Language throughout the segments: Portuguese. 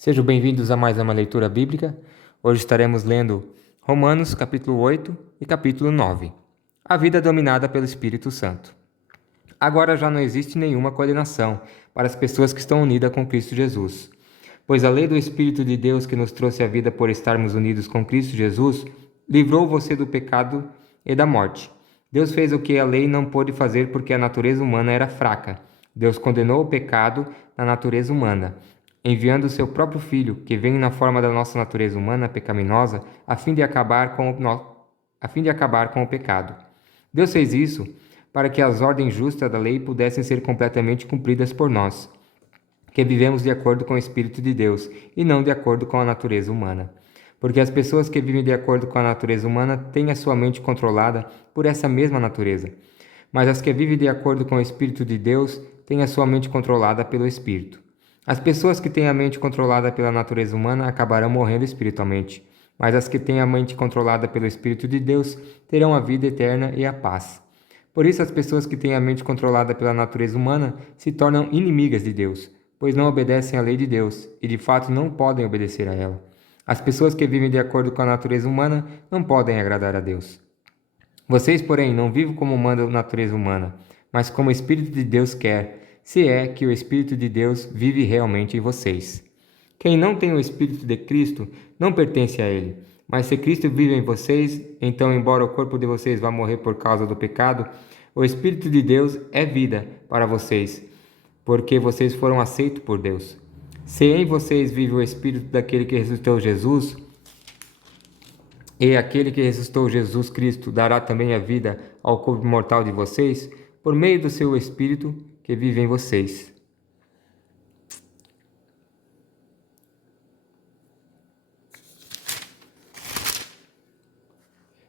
Sejam bem-vindos a mais uma leitura bíblica. Hoje estaremos lendo Romanos, capítulo 8 e capítulo 9. A vida dominada pelo Espírito Santo. Agora já não existe nenhuma condenação para as pessoas que estão unidas com Cristo Jesus. Pois a lei do Espírito de Deus que nos trouxe a vida por estarmos unidos com Cristo Jesus, livrou você do pecado e da morte. Deus fez o que a lei não pôde fazer porque a natureza humana era fraca. Deus condenou o pecado na natureza humana, enviando o seu próprio Filho, que vem na forma da nossa natureza humana pecaminosa, a fim de acabar com o pecado. Deus fez isso para que as ordens justas da lei pudessem ser completamente cumpridas por nós, que vivemos de acordo com o Espírito de Deus e não de acordo com a natureza humana. Porque as pessoas que vivem de acordo com a natureza humana têm a sua mente controlada por essa mesma natureza, mas as que vivem de acordo com o Espírito de Deus têm a sua mente controlada pelo Espírito. As pessoas que têm a mente controlada pela natureza humana acabarão morrendo espiritualmente, mas as que têm a mente controlada pelo Espírito de Deus terão a vida eterna e a paz. Por isso, as pessoas que têm a mente controlada pela natureza humana se tornam inimigas de Deus, pois não obedecem à lei de Deus e de fato não podem obedecer a ela. As pessoas que vivem de acordo com a natureza humana não podem agradar a Deus. Vocês, porém, não vivem como manda a natureza humana, mas como o Espírito de Deus quer, se é que o Espírito de Deus vive realmente em vocês. Quem não tem o Espírito de Cristo não pertence a ele. Mas se Cristo vive em vocês, então, embora o corpo de vocês vá morrer por causa do pecado, o Espírito de Deus é vida para vocês, porque vocês foram aceitos por Deus. Se em vocês vive o Espírito daquele que ressuscitou Jesus, e aquele que ressuscitou Jesus Cristo dará também a vida ao corpo mortal de vocês, por meio do seu Espírito que vive em vocês.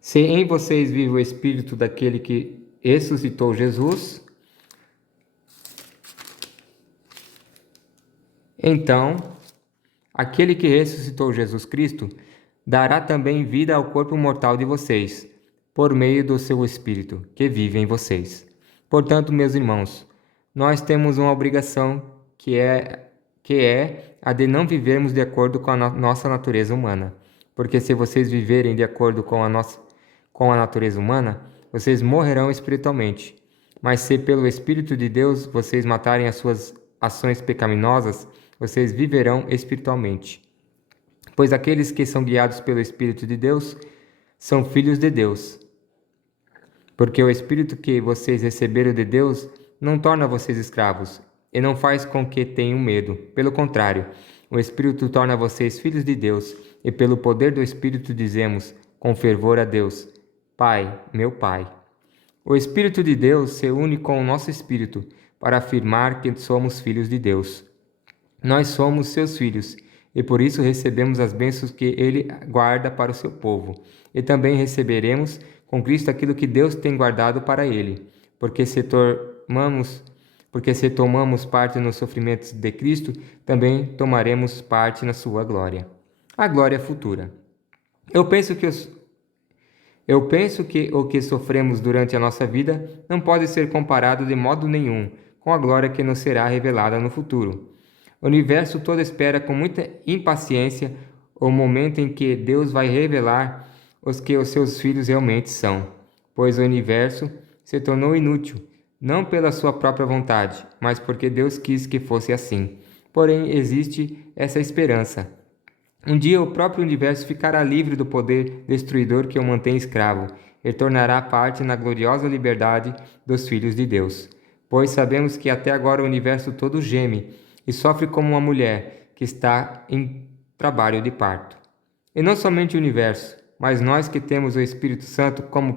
Se em vocês vive o Espírito daquele que ressuscitou Jesus, então, aquele que ressuscitou Jesus Cristo dará também vida ao corpo mortal de vocês, por meio do seu Espírito, que vive em vocês. Portanto, meus irmãos, nós temos uma obrigação que é a de não vivermos de acordo com a nossa natureza humana. Porque se vocês viverem de acordo com a natureza humana, vocês morrerão espiritualmente. Mas se pelo Espírito de Deus vocês matarem as suas ações pecaminosas, vocês viverão espiritualmente. Pois aqueles que são guiados pelo Espírito de Deus são filhos de Deus. Porque o Espírito que vocês receberam de Deus não torna vocês escravos, e não faz com que tenham medo. Pelo contrário, o Espírito torna vocês filhos de Deus, e pelo poder do Espírito dizemos, com fervor a Deus, Pai, meu Pai. O Espírito de Deus se une com o nosso Espírito para afirmar que somos filhos de Deus. Nós somos seus filhos, e por isso recebemos as bênçãos que Ele guarda para o seu povo. E também receberemos com Cristo aquilo que Deus tem guardado para Ele, porque se tomamos parte nos sofrimentos de Cristo, também tomaremos parte na sua glória. A glória futura. Eu penso que o que sofremos durante a nossa vida não pode ser comparado de modo nenhum com a glória que nos será revelada no futuro. O universo todo espera com muita impaciência o momento em que Deus vai revelar os que os seus filhos realmente são, pois o universo se tornou inútil, não pela sua própria vontade, mas porque Deus quis que fosse assim. Porém, existe essa esperança. Um dia o próprio universo ficará livre do poder destruidor que o mantém escravo e tornará parte na gloriosa liberdade dos filhos de Deus. Pois sabemos que até agora o universo todo geme e sofre como uma mulher que está em trabalho de parto. E não somente o universo, mas nós que temos o Espírito Santo como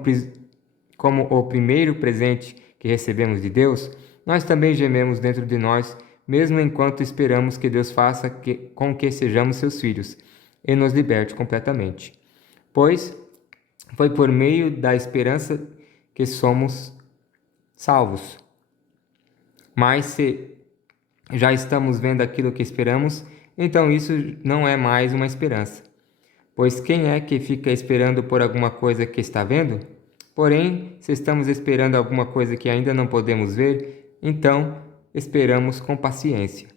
o primeiro presente que recebemos de Deus, nós também gememos dentro de nós, mesmo enquanto esperamos que Deus faça com que sejamos seus filhos e nos liberte completamente. Pois foi por meio da esperança que somos salvos. Mas se já estamos vendo aquilo que esperamos, então isso não é mais uma esperança. Pois quem é que fica esperando por alguma coisa que está vendo? Porém, se estamos esperando alguma coisa que ainda não podemos ver, então esperamos com paciência.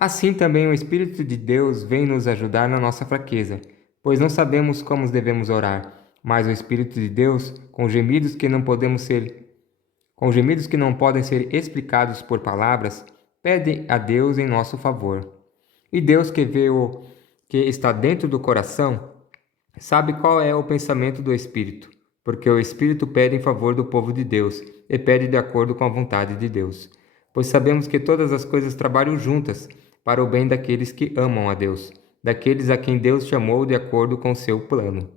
Assim também o Espírito de Deus vem nos ajudar na nossa fraqueza, pois não sabemos como devemos orar, mas o Espírito de Deus, com gemidos que não podem ser explicados por palavras, pede a Deus em nosso favor. E Deus, que vê o que está dentro do coração, sabe qual é o pensamento do Espírito, porque o Espírito pede em favor do povo de Deus e pede de acordo com a vontade de Deus. Pois sabemos que todas as coisas trabalham juntas para o bem daqueles que amam a Deus, daqueles a quem Deus chamou de acordo com seu plano.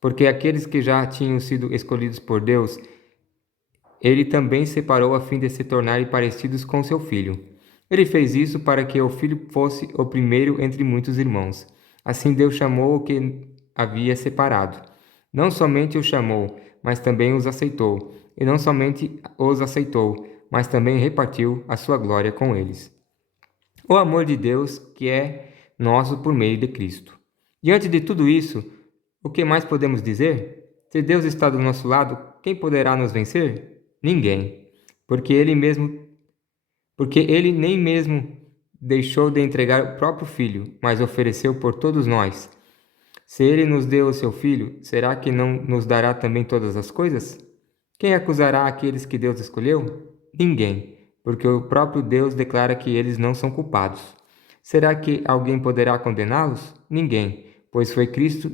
Porque aqueles que já tinham sido escolhidos por Deus, ele também separou a fim de se tornarem parecidos com seu filho. Ele fez isso para que o filho fosse o primeiro entre muitos irmãos. Assim Deus chamou o que havia separado. Não somente os chamou, mas também os aceitou. E não somente os aceitou, mas também repartiu a sua glória com eles. O amor de Deus, que é nosso por meio de Cristo. Diante de tudo isso, o que mais podemos dizer? Se Deus está do nosso lado, quem poderá nos vencer? Ninguém, porque ele nem mesmo deixou de entregar o próprio filho, mas ofereceu por todos nós. Se ele nos deu o seu filho, será que não nos dará também todas as coisas? Quem acusará aqueles que Deus escolheu? Ninguém, porque o próprio Deus declara que eles não são culpados. Será que alguém poderá condená-los? Ninguém, pois foi Cristo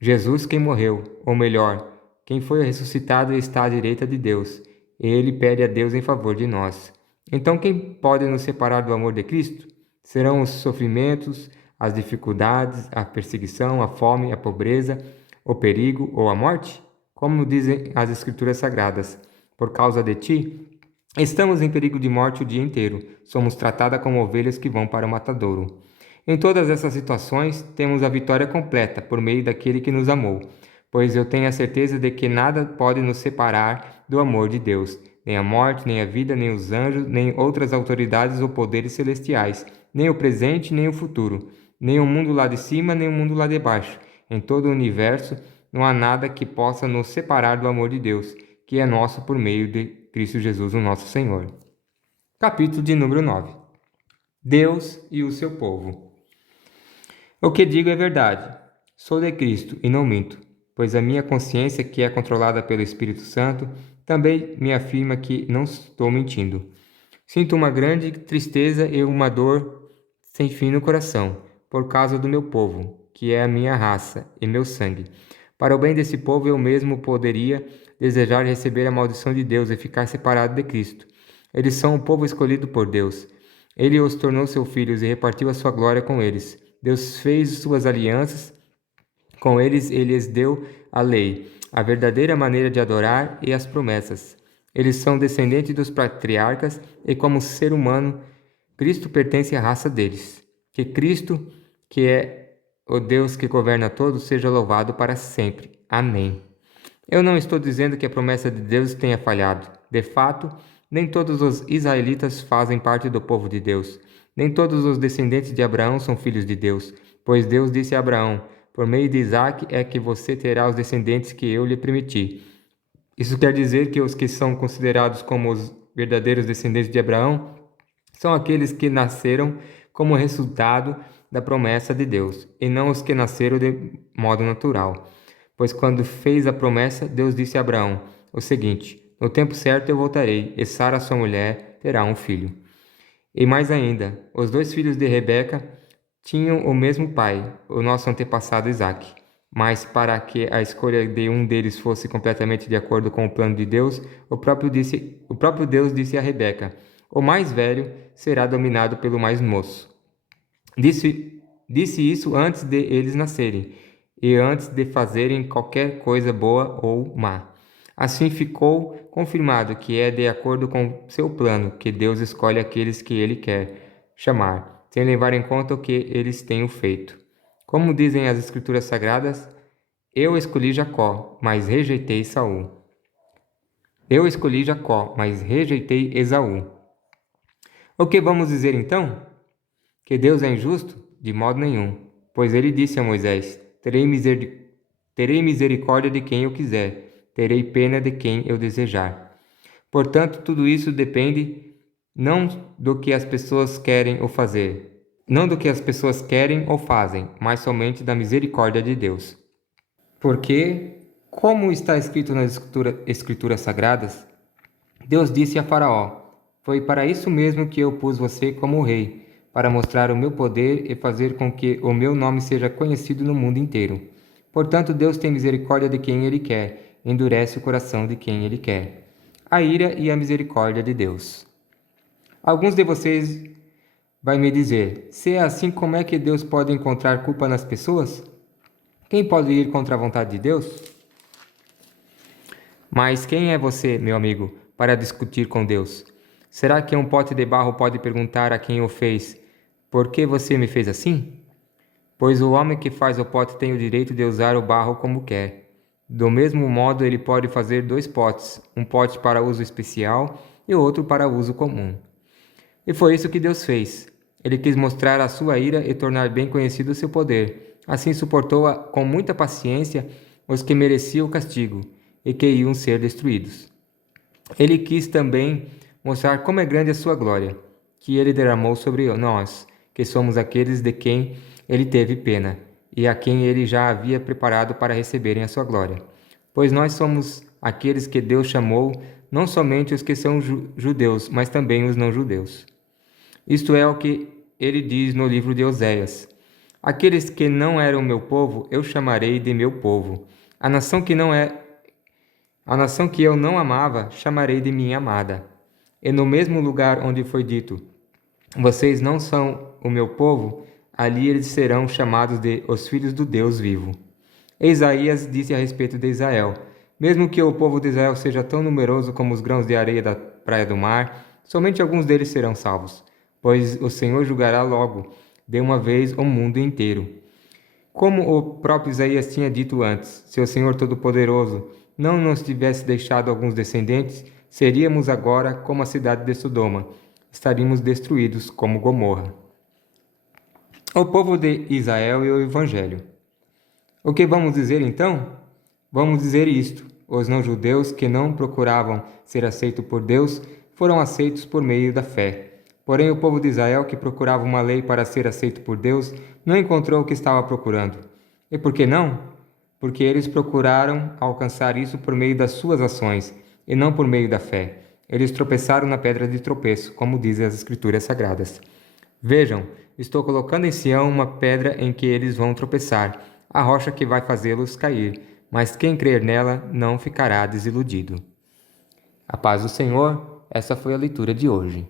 Jesus quem morreu, ou melhor, quem foi ressuscitado e está à direita de Deus. Ele pede a Deus em favor de nós. Então quem pode nos separar do amor de Cristo? Serão os sofrimentos, as dificuldades, a perseguição, a fome, a pobreza, o perigo ou a morte? Como dizem as Escrituras Sagradas, por causa de ti, estamos em perigo de morte o dia inteiro. Somos tratadas como ovelhas que vão para o matadouro. Em todas essas situações, temos a vitória completa por meio daquele que nos amou, pois eu tenho a certeza de que nada pode nos separar do amor de Deus, nem a morte, nem a vida, nem os anjos, nem outras autoridades ou poderes celestiais, nem o presente, nem o futuro, nem o mundo lá de cima, nem o mundo lá de baixo. Em todo o universo, não há nada que possa nos separar do amor de Deus, que é nosso por meio de Cristo Jesus, o nosso Senhor. Capítulo de número 9. Deus e o seu povo. O que digo é verdade. Sou de Cristo e não minto, pois a minha consciência, que é controlada pelo Espírito Santo, também me afirma que não estou mentindo. Sinto uma grande tristeza e uma dor sem fim no coração, por causa do meu povo, que é a minha raça e meu sangue. Para o bem desse povo, eu mesmo poderia desejar receber a maldição de Deus e ficar separado de Cristo. Eles são o povo escolhido por Deus. Ele os tornou seus filhos e repartiu a sua glória com eles. Deus fez suas alianças com eles e lhes deu a lei, a verdadeira maneira de adorar e as promessas. Eles são descendentes dos patriarcas e, como ser humano, Cristo pertence à raça deles. Que Cristo, que é o Deus que governa todos, seja louvado para sempre. Amém. Eu não estou dizendo que a promessa de Deus tenha falhado. De fato, nem todos os israelitas fazem parte do povo de Deus. Nem todos os descendentes de Abraão são filhos de Deus, pois Deus disse a Abraão: por meio de Isaque é que você terá os descendentes que eu lhe permiti. Isso quer dizer que os que são considerados como os verdadeiros descendentes de Abraão são aqueles que nasceram como resultado da promessa de Deus, e não os que nasceram de modo natural. Pois quando fez a promessa, Deus disse a Abraão o seguinte: no tempo certo eu voltarei, e Sara, sua mulher, terá um filho. E mais ainda, os dois filhos de Rebeca tinham o mesmo pai, o nosso antepassado Isaque. Mas para que a escolha de um deles fosse completamente de acordo com o plano de Deus, o próprio Deus disse a Rebeca: o mais velho será dominado pelo mais moço. Disse isso antes de eles nascerem, e antes de fazerem qualquer coisa boa ou má. Assim ficou confirmado que é de acordo com seu plano que Deus escolhe aqueles que Ele quer chamar, sem levar em conta o que eles tenham feito. Como dizem as Escrituras Sagradas, eu escolhi Jacó, mas rejeitei Esaú. Eu escolhi Jacó, mas rejeitei Esaú. O que vamos dizer então? Que Deus é injusto? De modo nenhum, pois Ele disse a Moisés: terei misericórdia de quem eu quiser. Terei pena de quem eu desejar. Portanto, tudo isso depende não do que as pessoas querem ou fazer, não do que as pessoas querem ou fazem, mas somente da misericórdia de Deus. Porque, como está escrito nas Escrituras Sagradas, Deus disse a Faraó: Foi para isso mesmo que eu pus você como rei, para mostrar o meu poder e fazer com que o meu nome seja conhecido no mundo inteiro. Portanto, Deus tem misericórdia de quem Ele quer, endurece o coração de quem Ele quer. A ira e a misericórdia de Deus. Alguns de vocês vai me dizer: se é assim, como é que Deus pode encontrar culpa nas pessoas? Quem pode ir contra a vontade de Deus? Mas quem é você, meu amigo, para discutir com Deus? Será que um pote de barro pode perguntar a quem o fez: por que você me fez assim? Pois o homem que faz o pote tem o direito de usar o barro como quer. Do mesmo modo, ele pode fazer 2 potes, um pote para uso especial e outro para uso comum. E foi isso que Deus fez. Ele quis mostrar a sua ira e tornar bem conhecido o seu poder. Assim suportou com muita paciência os que mereciam o castigo e que iam ser destruídos. Ele quis também mostrar como é grande a sua glória, que ele derramou sobre nós, que somos aqueles de quem ele teve pena, e a quem ele já havia preparado para receberem a sua glória. Pois nós somos aqueles que Deus chamou, não somente os que são judeus, mas também os não-judeus. Isto é o que ele diz no livro de Oséias: Aqueles que não eram meu povo, eu chamarei de meu povo. A nação que eu não amava, chamarei de minha amada. E no mesmo lugar onde foi dito: Vocês não são o meu povo, ali eles serão chamados de os filhos do Deus vivo. Isaías disse a respeito de Israel: Mesmo que o povo de Israel seja tão numeroso como os grãos de areia da praia do mar, somente alguns deles serão salvos, pois o Senhor julgará logo, de uma vez, o mundo inteiro. Como o próprio Isaías tinha dito antes, se o Senhor Todo-Poderoso não nos tivesse deixado alguns descendentes, seríamos agora como a cidade de Sodoma, estaríamos destruídos como Gomorra. O povo de Israel e o Evangelho. O que vamos dizer então? Vamos dizer isto: os não-judeus que não procuravam ser aceitos por Deus foram aceitos por meio da fé. Porém, o povo de Israel, que procurava uma lei para ser aceito por Deus, não encontrou o que estava procurando. E por que não? Porque eles procuraram alcançar isso por meio das suas ações, e não por meio da fé. Eles tropeçaram na pedra de tropeço, como dizem as Escrituras Sagradas. Vejam, estou colocando em Sião uma pedra em que eles vão tropeçar, a rocha que vai fazê-los cair, mas quem crer nela não ficará desiludido. A paz do Senhor, essa foi a leitura de hoje.